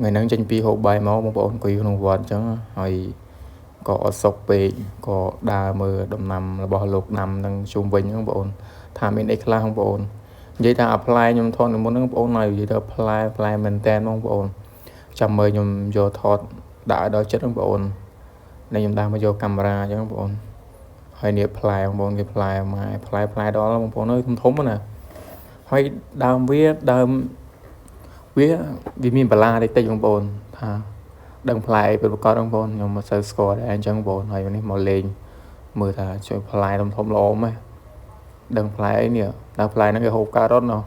ngày nắng tranh pi hộp bài máu bọn quỳ không vọt chẳngហើយក៏អត់សុកពេកក៏ដើរមើលដំណាំរបស់លោកណាំនឹងជុំវិញហ្នឹងបងអូនថាមានអីខ្លះបងអូននិយាយថាអាផ្លែខ្ញុំថតមុនហ្នឹងបងអូនហើយនិយាយថាផ្លែមែនតែនបងប្អូនចាំមើលខ្ញុំយកថតដាក់ឲ្យដល់ចិត្តបងប្អូននេះខ្ញុំដាក់មកយកកាមេរ៉ាអញ្ចឹងបងប្អូនហើយនេះផ្លែបងប្អូនគេផ្លែម៉ែផ្លែដល់បងប្អូនអើយធំណាហើយដើមវាមានបន្លាតិចបងប្អូនថាដឹងផ្លែអីប្រកបបងប្អូនខ្ញុំមកសូវស្គាល់ដែរអញ្ចឹងបងប្អូនហើយនេះមកលេងមើលថាជួយផ្លែធំល្អម៉េះដឹងផ្លែអីនេះដល់ផ្លែហ្នឹងគេហូបការ៉ុតណោះ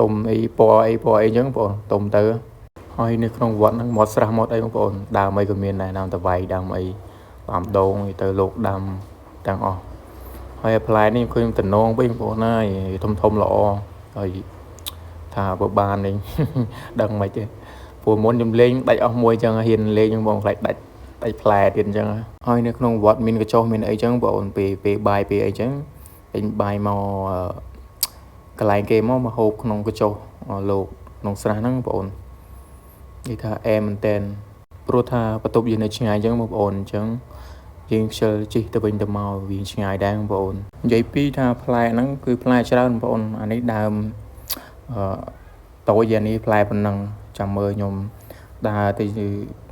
ទុំអីពណ៌អីអញ្ចឹងបងប្អូនទុំទៅហើយនៅក្នុងវត្តហ្នឹងមាត់ស្រះមាត់អីបងប្អូនដើមអីក៏មានដែរដើមតវ៉ៃដើមអីតាមដងទៅលោកដាំទាំងអស់ហើយផ្លែនេះឃើញតំណងវិញបងប្អូនហើយធំល្អហើយថាបើបាននេះដឹងមិនទេព្រោះមុនខ្ញុំលេងដាច់អស់មួយអញ្ចឹងហ៊ានលេងហ្នឹងបងខ្លាចដាច់ផ្លែទៀតអញ្ចឹងហើយនៅក្នុងវត្តមានកញ្ចុះមានអីអញ្ចឹងបងប្អូនពេលបាយពេលអីអញ្ចឹងពេញបាយមកកន្លែងគេមកហូបក្នុងកញ្ចុះលោកក្នុងស្រះហ្នឹងបងប្អូននិយាយថាអែមមែនតែនព្រោះថាបន្ទប់យើងនៅឆ្ងាយអញ្ចឹងបងប្អូនអញ្ចឹងយើងខ្ជិលជិះទៅវិញទៅមកវាឆ្ងាយដែរបងប្អូននិយាយពីថាផ្លែហ្នឹងគឺផ្លែច្រើនបងប្អូនអានេះដើមតូចយ៉ាងនេះផ្លែប៉ុណ្ណឹងចាំមើលខ្ញុំដើរទៅ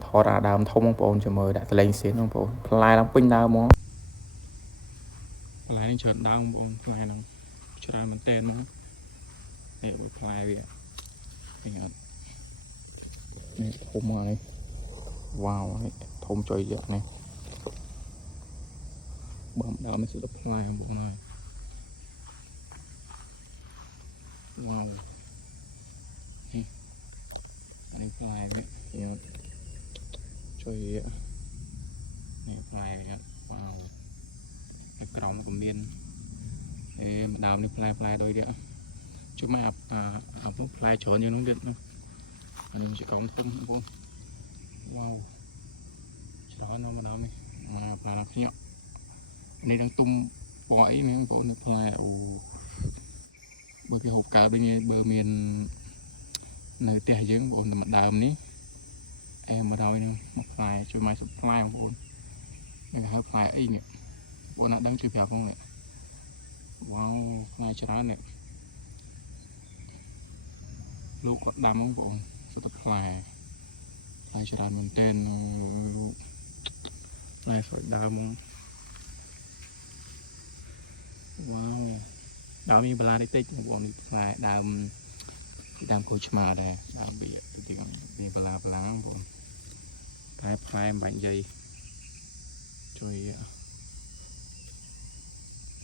ថតអាដើមធំបងប្អូនចាំមើលដាក់តលេងសៀនបងប្អូនផ្លែឡើងពេញដើមហ្មងផ្លែច្រើនដើមបងប្អូនផ្លែហ្នឹងច្រើនមែនតែនហ្មងនេះផ្លែវាឃើញអត់នេះធំហើយវ៉ាវធំចុយយកនេះបំដើមនេះសុទ្ធតែផ្លែបងប្អូនហើយវ៉ាវនេះអានេះផ្លែវាចុយនេះផ្លែវាវ៉ាវតែក្រោមក៏មានដើមនេះផ្លែដូចទៀតជុំមកអានោះផ្លែច្រើនជាងនោះទៀតអានេះជាកោងធំបងប្អូនវ៉ាវច្រើនណាស់ម្ដងនេះផ្លែខ្ញាក់នេះđang tung bỏ ấy mấy bọn đượcផ្លែអូបើគេហូបកើតដូចបើមាននៅផ្ទះយើងបងតែម្ដងនេះអែមមកដល់ហ្នឹងមកផ្លែជួយមកផ្លែបងប្អូននេះហៅផ្លែអីនេះបងណាដឹងជួយប្រាប់ផងនេះវ៉ាវផ្លែច្រើននេះលោកគាត់ដាំបងប្អូនសុទ្ធតែផ្លែច្រើនមែនទែនផ្លែស្រួយដើមហ្មងវ៉ាវដើមមានបន្លាតិចបងប្អូននេះផ្លែដើមក្រូចឆ្មាដែរដើមវាទីមានបន្លាបងប្អូនតែផ្លែមិនបាញ់និយាយជួយ